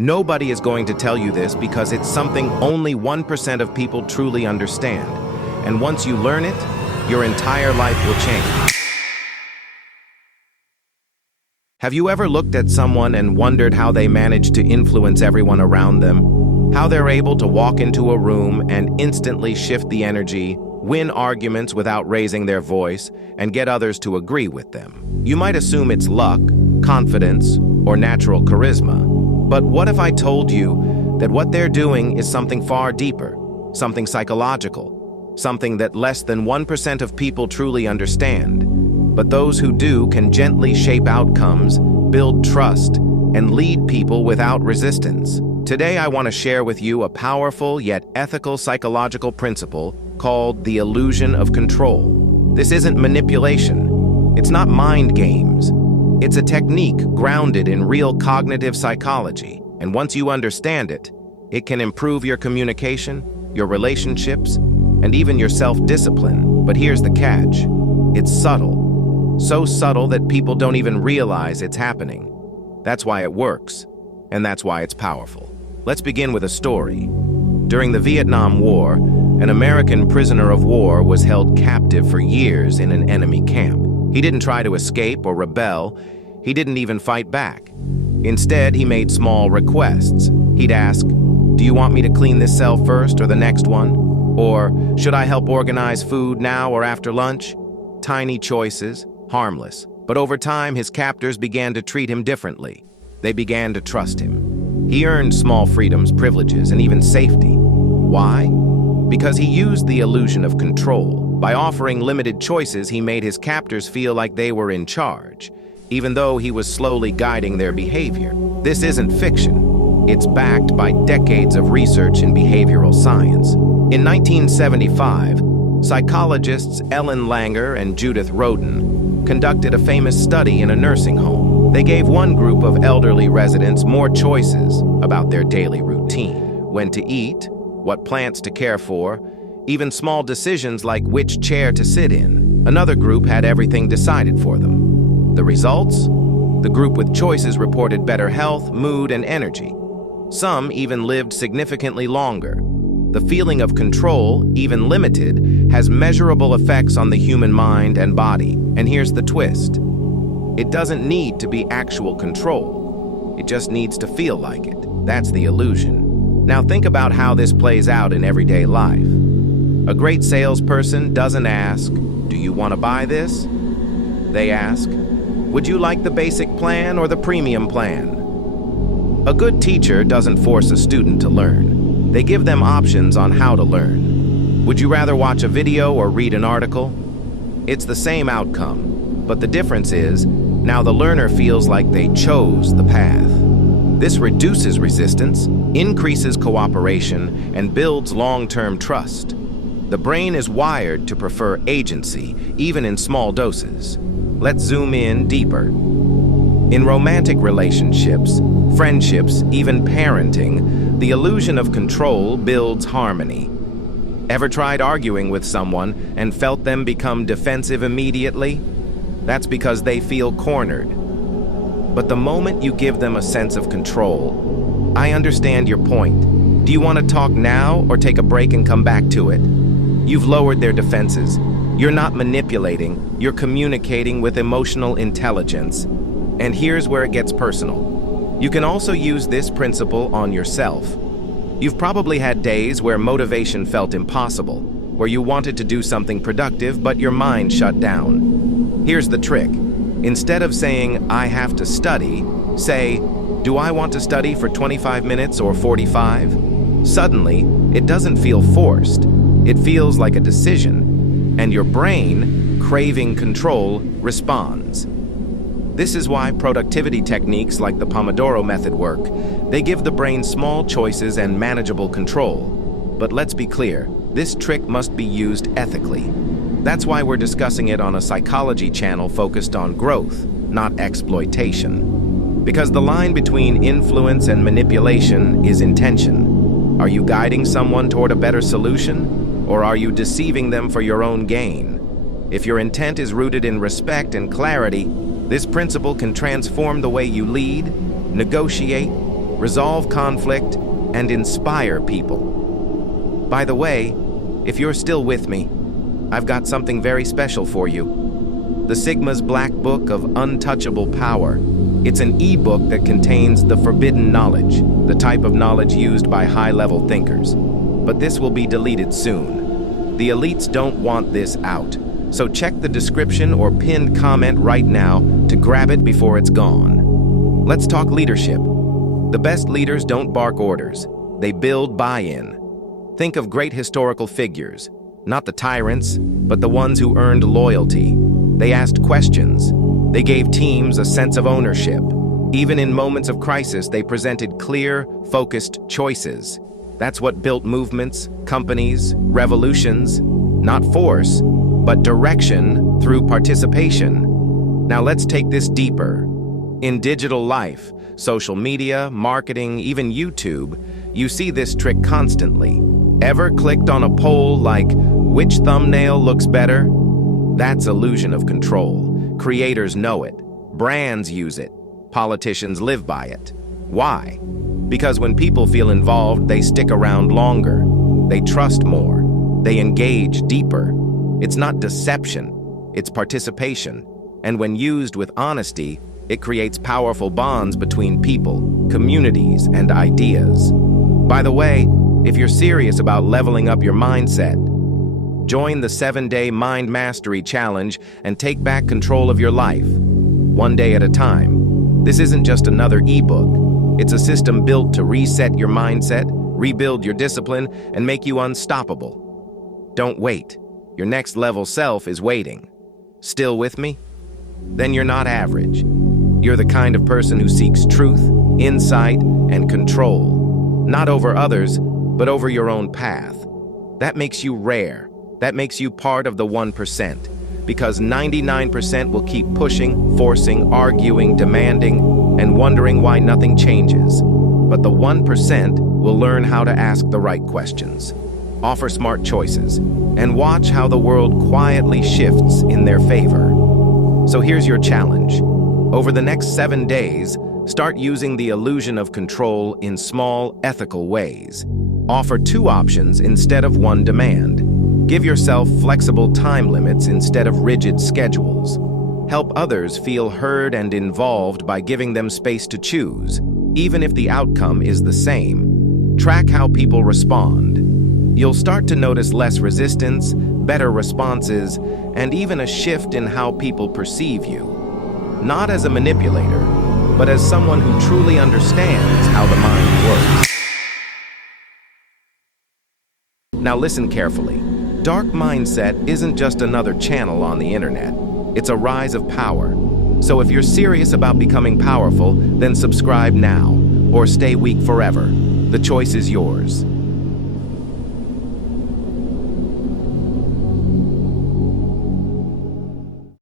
Nobody is going to tell you this because it's something only 1% of people truly understand. And once you learn it, your entire life will change. Have you ever looked at someone and wondered how they manage to influence everyone around them? How they're able to walk into a room and instantly shift the energy, win arguments without raising their voice, and get others to agree with them? You might assume it's luck, confidence, or natural charisma. But what if I told you that what they're doing is something far deeper, something psychological, something that less than 1% of people truly understand? But those who do can gently shape outcomes, build trust, and lead people without resistance. Today, I want to share with you a powerful yet ethical psychological principle called the illusion of control. This isn't manipulation. It's not mind games. It's a technique grounded in real cognitive psychology. And once you understand it, it can improve your communication, your relationships, and even your self-discipline. But here's the catch. It's subtle. So subtle that people don't even realize it's happening. That's why it works, and that's why it's powerful. Let's begin with a story. During the Vietnam War, an American prisoner of war was held captive for years in an enemy camp. He didn't try to escape or rebel. He didn't even fight back. Instead, he made small requests. He'd ask, "Do you want me to clean this cell first or the next one? Or should I help organize food now or after lunch?" Tiny choices, harmless. But over time, his captors began to treat him differently. They began to trust him. He earned small freedoms, privileges, and even safety. Why? Because he used the illusion of control. By offering limited choices, he made his captors feel like they were in charge, even though he was slowly guiding their behavior. This isn't fiction. It's backed by decades of research in behavioral science. In 1975, psychologists Ellen Langer and Judith Rodin conducted a famous study in a nursing home. They gave one group of elderly residents more choices about their daily routine, when to eat, what plants to care for, even small decisions like which chair to sit in. Another group had everything decided for them. The results? The group with choices reported better health, mood, and energy. Some even lived significantly longer. The feeling of control, even limited, has measurable effects on the human mind and body. And here's the twist. It doesn't need to be actual control. It just needs to feel like it. That's the illusion. Now think about how this plays out in everyday life. A great salesperson doesn't ask, "Do you want to buy this?" They ask, "Would you like the basic plan or the premium plan?" A good teacher doesn't force a student to learn. They give them options on how to learn. Would you rather watch a video or read an article? It's the same outcome, but the difference is, now the learner feels like they chose the path. This reduces resistance, increases cooperation, and builds long-term trust. The brain is wired to prefer agency, even in small doses. Let's zoom in deeper. In romantic relationships, friendships, even parenting, the illusion of control builds harmony. Ever tried arguing with someone and felt them become defensive immediately? That's because they feel cornered. But the moment you give them a sense of control, "I understand your point. Do you want to talk now or take a break and come back to it?" You've lowered their defenses. You're not manipulating, you're communicating with emotional intelligence. And here's where it gets personal. You can also use this principle on yourself. You've probably had days where motivation felt impossible, where you wanted to do something productive, but your mind shut down. Here's the trick. Instead of saying, "I have to study," say, "Do I want to study for 25 minutes or 45? Suddenly, it doesn't feel forced. It feels like a decision, and your brain, craving control, responds. This is why productivity techniques like the Pomodoro method work. They give the brain small choices and manageable control. But let's be clear, this trick must be used ethically. That's why we're discussing it on a psychology channel focused on growth, not exploitation. Because the line between influence and manipulation is intention. Are you guiding someone toward a better solution? Or are you deceiving them for your own gain? If your intent is rooted in respect and clarity, this principle can transform the way you lead, negotiate, resolve conflict, and inspire people. By the way, if you're still with me, I've got something very special for you. The Sigma's Black Book of Untouchable Power. It's an ebook that contains the forbidden knowledge, the type of knowledge used by high-level thinkers. But this will be deleted soon. The elites don't want this out, so check the description or pinned comment right now to grab it before it's gone. Let's talk leadership. The best leaders don't bark orders, they build buy-in. Think of great historical figures, not the tyrants, but the ones who earned loyalty. They asked questions. They gave teams a sense of ownership. Even in moments of crisis, they presented clear, focused choices. That's what built movements, companies, revolutions. Not force, but direction through participation. Now let's take this deeper. In digital life, social media, marketing, even YouTube, you see this trick constantly. Ever clicked on a poll like, which thumbnail looks better? That's illusion of control. Creators know it. Brands use it. Politicians live by it. Why? Because when people feel involved, they stick around longer. They trust more. They engage deeper. It's not deception, it's participation. And when used with honesty, it creates powerful bonds between people, communities, and ideas. By the way, if you're serious about leveling up your mindset, join the 7-Day Mind Mastery Challenge and take back control of your life, one day at a time. This isn't just another ebook. It's a system built to reset your mindset, rebuild your discipline, and make you unstoppable. Don't wait. Your next level self is waiting. Still with me? Then you're not average. You're the kind of person who seeks truth, insight, and control. Not over others, but over your own path. That makes you rare. That makes you part of the 1%. Because 99% will keep pushing, forcing, arguing, demanding, and wondering why nothing changes. But the 1% will learn how to ask the right questions, offer smart choices, and watch how the world quietly shifts in their favor. So here's your challenge. Over the next 7 days, start using the illusion of control in small, ethical ways. Offer 2 options instead of 1 demand. Give yourself flexible time limits instead of rigid schedules. Help others feel heard and involved by giving them space to choose, even if the outcome is the same. Track how people respond. You'll start to notice less resistance, better responses, and even a shift in how people perceive you. Not as a manipulator, but as someone who truly understands how the mind works. Now listen carefully. Dark mindset isn't just another channel on the internet. It's a rise of power. So if you're serious about becoming powerful, then subscribe now, or stay weak forever. The choice is yours.